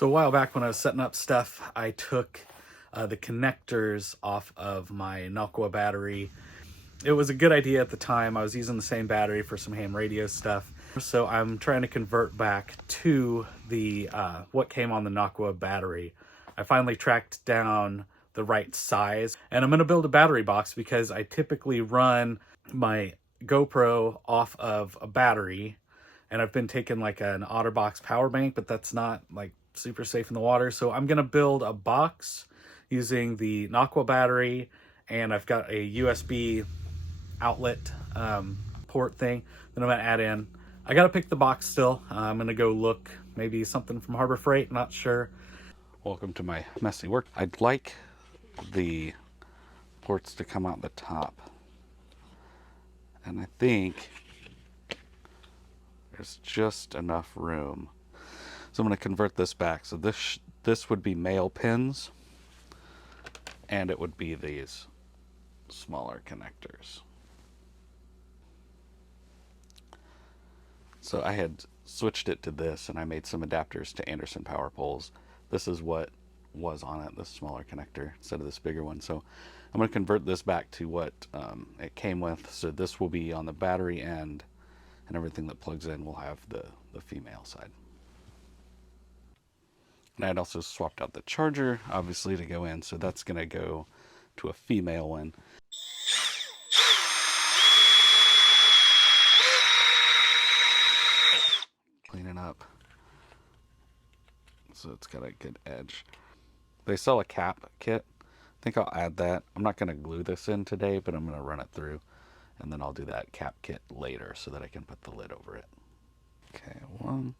So a while back when I was setting up stuff, I took the connectors off of my Nocqua battery. It was a good idea at the time. I was using the same battery for some ham radio stuff. So I'm trying to convert back to the what came on the Nocqua battery. I finally tracked down the right size, and I'm going to build a battery box because I typically run my GoPro off of a battery, and I've been taking like an OtterBox power bank, but that's not like super safe in the water. So I'm going to build a box using the Nocqua battery, and I've got a USB outlet port thing that I'm going to add in. I got to pick the box still. I'm going to go look, maybe something from Harbor Freight, not sure. Welcome to my messy work. I'd like the ports to come out the top, and I think there's just enough room. So I'm going to convert this back. So this would be male pins, and it would be these smaller connectors. So I had switched it to this, and I made some adapters to Anderson power poles. This is what was on it, this smaller connector, instead of this bigger one. So I'm going to convert this back to what it came with. So this will be on the battery end, and everything that plugs in will have the female side. And I'd also swapped out the charger, obviously, to go in. So that's going to go to a female one. Cleaning up so it's got a good edge. They sell a cap kit. I think I'll add that. I'm not going to glue this in today, but I'm going to run it through, and then I'll do that cap kit later so that I can put the lid over it. Okay, 1,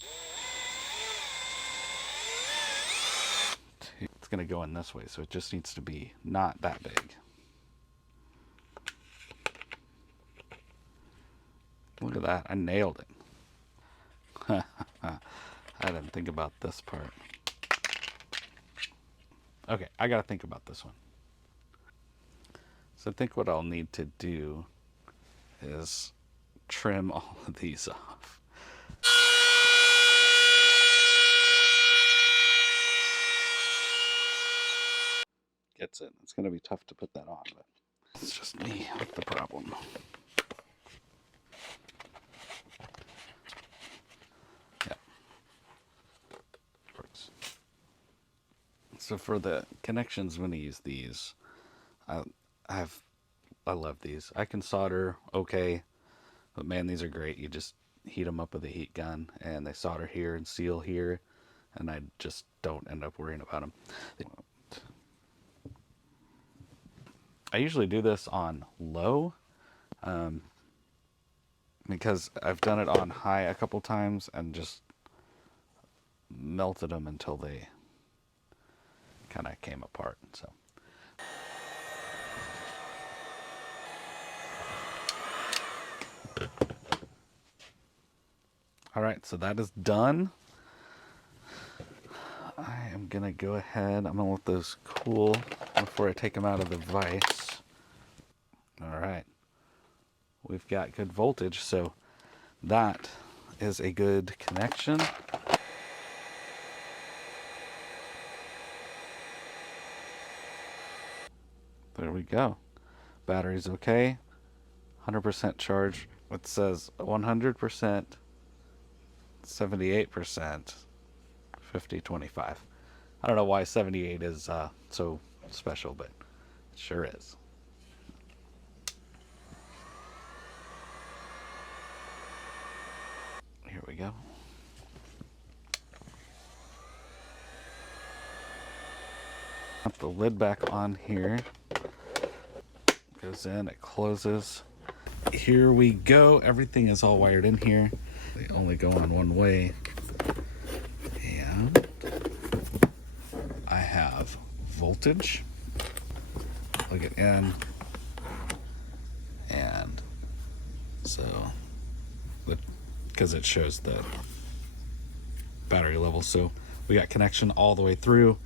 2. It's going to go in this way, so it just needs to be not that big. Look at that, I nailed it. I didn't think about this part. Okay, I gotta think about this one. So I think what I'll need to do is trim all of these off. Gets it. It's gonna be tough to put that on, but it's just me with the problem. So for the connections, I'm going to use these. I love these. I can solder okay, but man, these are great. You just heat them up with a heat gun, and they solder here and seal here, and I just don't end up worrying about them. I usually do this on low, because I've done it on high a couple times and just melted them until they kind of came apart. So all right, so that is done. I am gonna go ahead, I'm gonna let those cool before I take them out of the vise. All right, we've got good voltage, so that is a good connection. There we go. Battery's okay. 100% charge. It says 100%, 78%, 50, 25. I don't know why 78 is so special, but it sure is. Here we go. Put the lid back on here. Goes in, it closes. Here we go. Everything is all wired in here. They only go on one way. And I have voltage. Plug it in. And so, because it shows the battery level. So we got connection all the way through.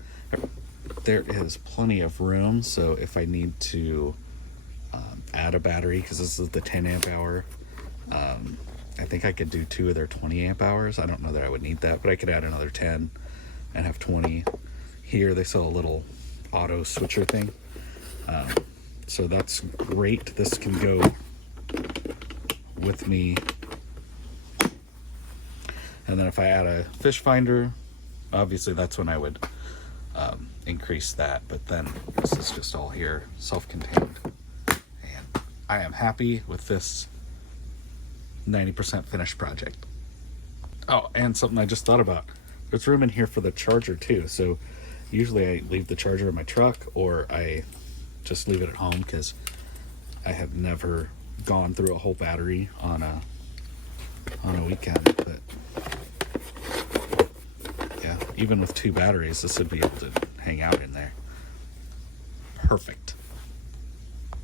There is plenty of room. So if I need to add a battery, because this is the 10 amp hour, I think I could do 2 of their 20 amp hours. I don't know that I would need that, but I could add another 10 and have 20. Here they sell a little auto switcher thing. So that's great. This can go with me. And then if I add a fish finder, obviously that's when I would increase that. But then this is just all here, self-contained. And I am happy with this 90% finished project. Oh, and something I just thought about. There's room in here for the charger too. So usually I leave the charger in my truck, or I just leave it at home because I have never gone through a whole battery on a weekend. But yeah, even with 2 batteries, this would be able to hang out in there. Perfect.